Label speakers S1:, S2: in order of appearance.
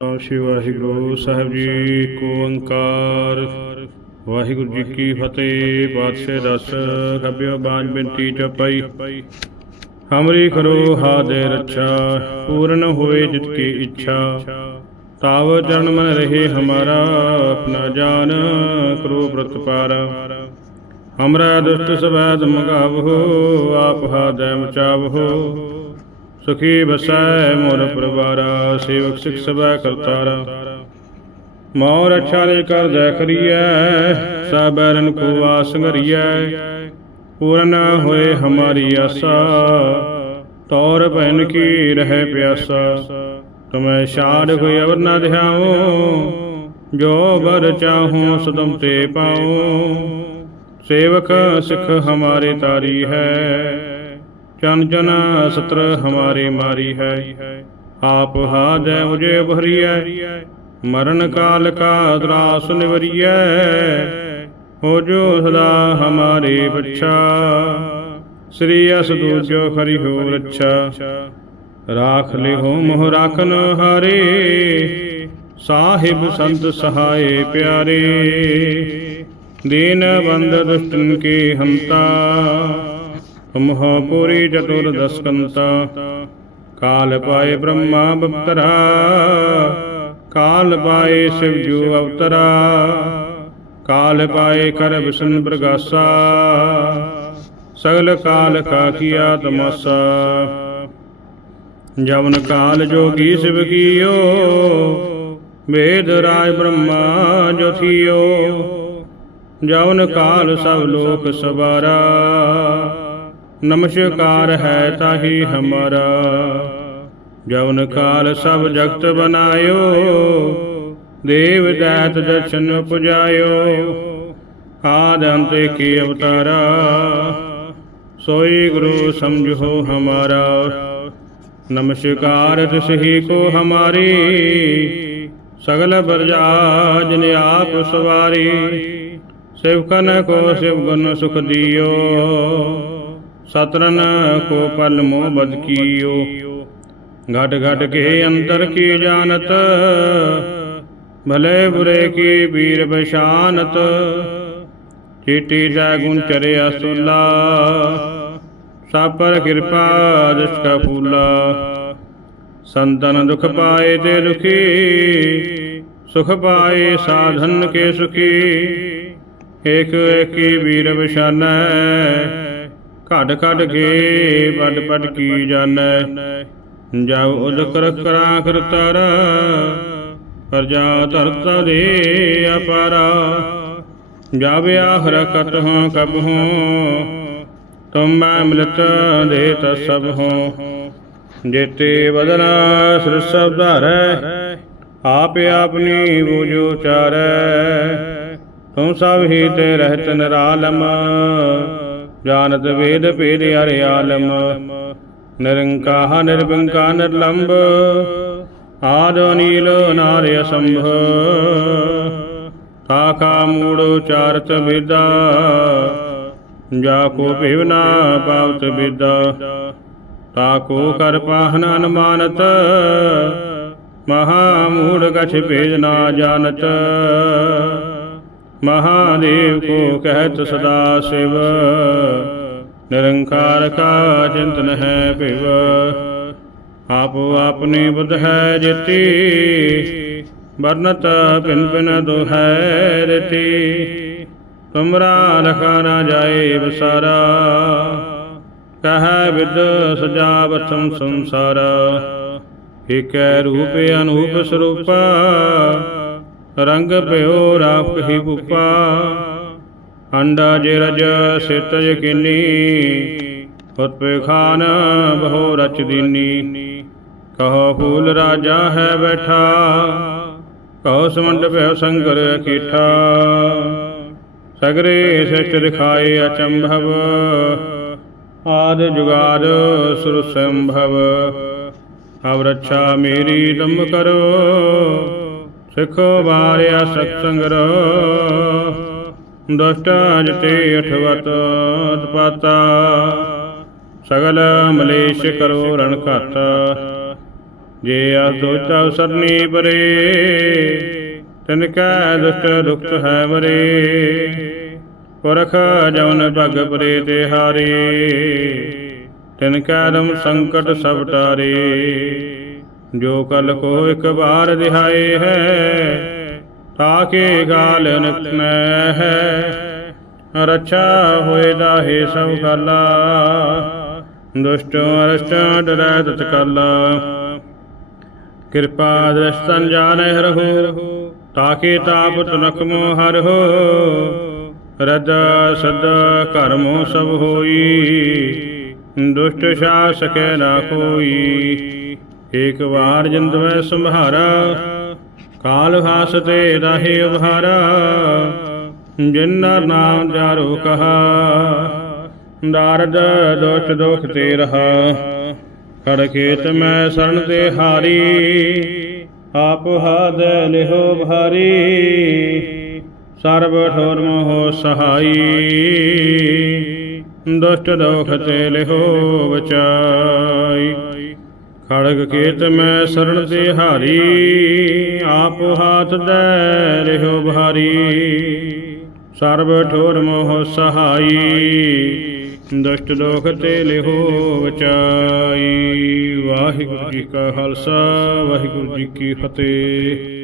S1: ਸਤਿ ਸ਼੍ਰੀ ਵਾਹਿਗੁਰੂ ਸਾਹਿਬ ਜੀ ਕੋ ਓੰਕਾਰ। ਵਾਹਿਗੁਰੂ ਜੀ ਕੀ ਫਤਿਹ, ਪਾਤਸ਼ਾਹ ਦਸ ਖੱਬਿਓ ਬਾਜ ਬਿੰਤੀ ਚਪਈ ਹਮਰੀ ਕਰੋ ਹਾਦੇ ਰੱਛਾ, ਪੂਰਨ ਹੋਏ ਜਿਤ ਕੀ ਇੱਛਾ। ਤਾਵ ਚਰਨ ਮਨ ਰਹੇ ਹਮਾਰਾ, ਆਪਣਾ ਜਾਨ ਕਰੋ ਪ੍ਰਤਪਾਰਾ ਹਮਰਾ ਦੁਸ਼ਟ ਸਵੈਦ ਮਗਾਵਹੋ ਆਪ ਹਾਦੈ ਮਚਾਵਹੋ ਸੁਖੀ ਬਸੈ ਮੋਰ ਪਰਵਾਰਾ, ਸੇਵਕ ਸਿਖ ਸਭੈ ਕਰਤਾਰਾ। ਮੋਰ ਅੱਛਾ ਨੇ ਕਰ ਜੈ ਕਰੀਐ ਸਾਬਰਨ ਕੋ ਆਸ ਘਰੀਐ ਪੂਰਨ ਹੋਏ ਹਮਾਰੀ ਆਸਾ, ਤੌਰ ਭੈਨ ਕੀ ਰਹਿ ਪਿਆਸਾ। ਤੁਮੈ ਛਾੜ ਕੋਈ ਅਵਰ ਨਾ ਧਿਆਓ ਜੋ ਬਰ ਚਾਹੂੰ ਸਦਮ ਤੇ ਪਾਉ। ਸੇਵਕ ਸਿਖ ਹਮਾਰੇ ਤਾਰੀ ਹੈ। ਚਨ ਚਨ ਸਤਰ ਹਮਾਰੇ ਮਾਰੀ ਹੈ। ਆਪ ਹਾਦੈ ਮੁਝੇ ਭਰੀਐ ਮਰਨ ਕਾਲ ਕਾ ਦਰਾਸ ਨਿਵਰੀਐ। ਹੋ ਜੋ ਸਦਾ ਹਮਾਰੇ ਬੱਚਾ। ਸ੍ਰੀ ਅਸ ਦੂਜੋ ਖਰੀ ਹੋ ਰੱਛਾ। ਰਾਖ ਲਿਹੋ ਮੋਹ ਰਾਖਨ ਹਾਰੇ। ਸਾਹਿਬ ਸੰਤ ਸਹਾਏ ਪਿਆਰੇ। ਦੀਨ ਬੰਦ ਦੁਸ਼ਟਨ ਕੀ ਹੰਤਾ। ਮਹਾਪੁਰੀ ਚਤੁਰ ਦਸਕੰਤਾ ਕਾਲ ਪਾਏ ਬ੍ਰਹਮਾ ਬਪਤਰਾ। ਕਾਲ ਪਾਏ ਸ਼ਿਵ ਜੂ ਅਵਤਰਾ। ਕਾਲ ਪਾਏ ਕਰ ਵਿਸ਼ਨ ਪ੍ਰਗਾਸਾ ਸਗਲ ਕਾਲ ਕਾ ਕੀਆ ਤਮਾਸਾ ਜਵਨ ਕਾਲ ਜੋਗੀ ਸਿਵ ਕੀਓ। ਵੇਦ ਰਾਜ ਬ੍ਰਹਮਾ ਜੋ ਥੀਓ। ਜਵਨ ਕਾਲ ਸਭ ਲੋਕ ਸਵਾਰਾ। ਨਮਸਕਾਰ ਹੈ ਤਾਹੀ ਹਮਾਰਾ। ਜਵਨ ਕਾਲ ਸਭ ਜਗਤ ਬਨਾਇਓ ਦੇਵ ਦੈਤ ਦਰਸ਼ਨ ਪੁਜਾਇਓ। ਆਦ ਅੰਤ ਕੀ ਅਵਤਾਰਾ। ਸੋਈ ਗੁਰੂ ਸਮਝੋ ਹਮਾਰਾ। ਨਮਸਕਾਰ ਤਿਸਹੀ ਕੋ ਹਮਾਰੀ। ਸਗਲ ਬਰਜਾ ਜਿਨ ਆਪ ਸਵਾਰੀ। ਸਿਵਕਨ ਕੋ ਸਿਵ ਗੁਣ ਸੁਖ ਦਿਓ। ਸਤਰਨ ਕੋ ਪਲ ਮੋਹ ਬਦ ਕੀਓ। ਘਟ ਘਟ ਕੇ ਅੰਤਰ ਕੀ ਜਾਣਤ? ਭਲੇ ਬੁਰੇ ਕੀ ਵੀਰ ਬਸ਼ਾਨਤ ਚੀਟੀ ਜਾ ਗੁਣ ਚਰਿਆ ਸੁਲਾ। ਸਭ ਕਿਰਪਾ ਜਿਸ ਕਾ ਫੂਲਾ। ਸੰਤਨ ਦੁਖ ਪਾਏ ਤੇ ਦੁਖੀ। ਸੁਖ ਪਾਏ ਸਾਧਨ ਕੇ ਸੁਖੀ। ਏਕ ਏਕੀ ਵੀਰ ਬਸ਼ਾਨੈ ਘਟ ਘਟ ਕੇ ਪਟ ਪਟ ਕੀ ਜਾਣੈ। ਜਾਉ ਉਦ ਕਰ ਕਰਤਾਰ ਪਰਜਾ ਧਰਤਾ ਦੇ ਅਪਾਰਾ। ਜਾਵੇ ਆਖਰ ਕਤ ਹਾਂ ਕਬ ਹੋਂ। ਤੁਮ ਮੈਂ ਮਿਲਤ ਦੇ ਤ ਸਭ ਜੇਤੇ ਬਦਨਾ ਸਿਰ ਸਭ ਧਾਰੈ। ਆਪ ਆਪਨੀ ਬੂਝੋ ਚਾਰੈ ਤੂੰ ਸਭ ਹੀ ਤੇ ਰਹਿਤ ਨਿਰਾਲਮ। ਜਾਣਤ ਵੇਦ ਭੇਦ ਹਰਿ ਆਲਮ, ਨਿਰੰਕਾਹ, ਨਿਰਭੰਕਾਰ ਨਿਰਲੰਬ ਆਦ ਨੀਲ ਨਾਰਿ ਅਸੰਭ। ਸਾਖਾ ਮੂੜ ਉਚਾਰਤ ਵਿਦਾ, ਜਾ ਕੋ ਭਿਵਨਾ ਪਾਵਤ ਵਿਦਾ। ਤਾ ਕੋ ਕਰ ਪਾਹਨ ਅਨਮਾਨਤ, ਮਹਾ ਮੂੜ ਕਛ ਭੇਜ ਨਾ ਜਾਣਤ। ਮਹਾਦੇਵ ਕੋ ਕਹਿਤ ਸਦਾ ਸਿਵ। ਨਿਰੰਕਾਰ ਕਾ ਚਿੰਤਨ ਹੈ ਭਿਵ। ਆਪੋ ਆਪਣੀ ਬੁੱਧ ਹੈ ਜਿਤੀ। ਵਰਨਤ ਪਿਨ ਪਿਨ ਦੁਹੈ ਰਤੀ। ਤੁਮਰਾ ਲਖਾ ਨਾ ਜਾਏ ਬਸਾਰਾ ਕਹੈ ਵਿਦ ਸਜਾਵਤਮ ਸੰਸਾਰਾ। ਏਕੈ ਰੂਪ ਅਨੂਪ ਸਰੂਪਾ। ਰੰਗ ਭਇਓ ਰਾਪ ਹੀ ਭੂਪਾ। ਅੰਡਾ ਜੇ ਸਿਤ ਯਕੀਨੀ। ਉਤਪੇ ਖਾਨ, ਬਹੁ ਰਚ ਦੀਨੀ। ਕਹੋ ਫੂਲ ਰਾਜਾ ਹੈ ਬੈਠਾ। ਕਹੋ ਸਮੰਡ ਭਇਓ ਸੰਗਰ ਕੀਠਾ ਸਗਰੇ ਸਿਟ ਦਿਖਾਏ ਅਚੰਭਵ। ਆਦ ਜੁਗਾਦ ਸੁਰ ਸੰਭਵ ਅਵ ਰੱਛਾ ਮੇਰੀ ਦਮ ਕਰੋ। ਸਿੱਖੋ ਵਾਰਿਆ ਸਤਸੰਗ ਰੋ ਦੁਸ਼ਟਾਂ ਜਤੇ ਅਠਵਤ ਉਤਪਾਤਾ ਸਗਲ ਮਲੇਸ਼ ਕਰੋ ਰਣ ਘਾਤਾ ਜੇ ਅਸ ਦੋਤਾ ਸਰਨੀ ਪਰੇ, ਤਿਨ ਕੈ ਦੁਸ਼ਟ ਦੁਖਤ ਹੈ ਬਰੇ ਪੁਰਖ ਜਉਨ ਭਗ ਪਰੇ ਤੇ ਹਾਰੇ, ਤਿਨ ਕੈ ਰਮ ਸੰਕਟ ਸਭ ਟਾਰੇ। ਜੋ ਕਲ ਕੋ ਇੱਕ ਵਾਰ ਦਿਹਾਏ ਹੈ ਤਾਕੇ ਗਾਲ ਨਿਤਨੈ ਹੈ। ਰੱਛਾ ਹੋਏ ਦਾਹੇ ਸਭ ਕਾਲਾ ਦੁਸ਼ਟ ਅਰਸ਼ਟ ਡਰੈ ਤਤ ਕਾਲਾ। ਕਿਰਪਾ ਦ੍ਰਸ਼ਟਨ ਜਾਣੈ ਹਰਹੁ ਤਾਕੇ ਤਾਪ ਤਨਕ ਮੋ ਹਰਹੁ ਰਦ ਸਦ ਕਰਮੋ ਸਭ ਹੋਈ, ਦੁਸ਼ਟ ਸ਼ਾ ਸਕੈ ਨਾ ਕੋਈ। ਏਕ ਵਾਰ ਜੰਦਵੈ ਸੰਭਾਰਾ, ਕਾਲ ਹਾਸ ਤੇ ਰਹੇ ਉਭਾਰਾ ਜਿਨ ਨਰ ਨਾਮ ਜਾਰੋ ਕਹਾ, ਦਾਰਦ ਦੋਸ਼ ਦੁਖ ਤੇ ਰਹਾ ਖੜ ਮੈਂ ਸਰਨ ਤੇ ਹਾਰੀ, ਆਪ ਹਾਦ ਲਿਹੋ ਭਾਰੀ, ਸਰਬ ਠੋਰ ਮੋਹ ਸਹਾਈ, ਦੁਸ਼ਟ ਦੋਖ ਤੇ ਲਿਹੋ ਬਚਾਈ। ਖੜਗ ਖੇਤ ਮੈਂ ਸਰਣ ਤੇ ਹਾਰੀ, ਆਪ ਹਾਥ ਦੇ ਰਿਹੋ ਭਾਰੀ ਸਰਬ ਠੋਰ ਮੋਹ ਸਹਾਈ, ਦੁਸ਼ਟ ਦੋਖ ਤੇ ਲਿਹੋ ਬਚਾਈ। ਵਾਹਿਗੁਰੂ ਜੀ ਕਾ ਖਾਲਸਾ, ਵਾਹਿਗੁਰੂ ਜੀ ਕੀ ਫਤਿਹ।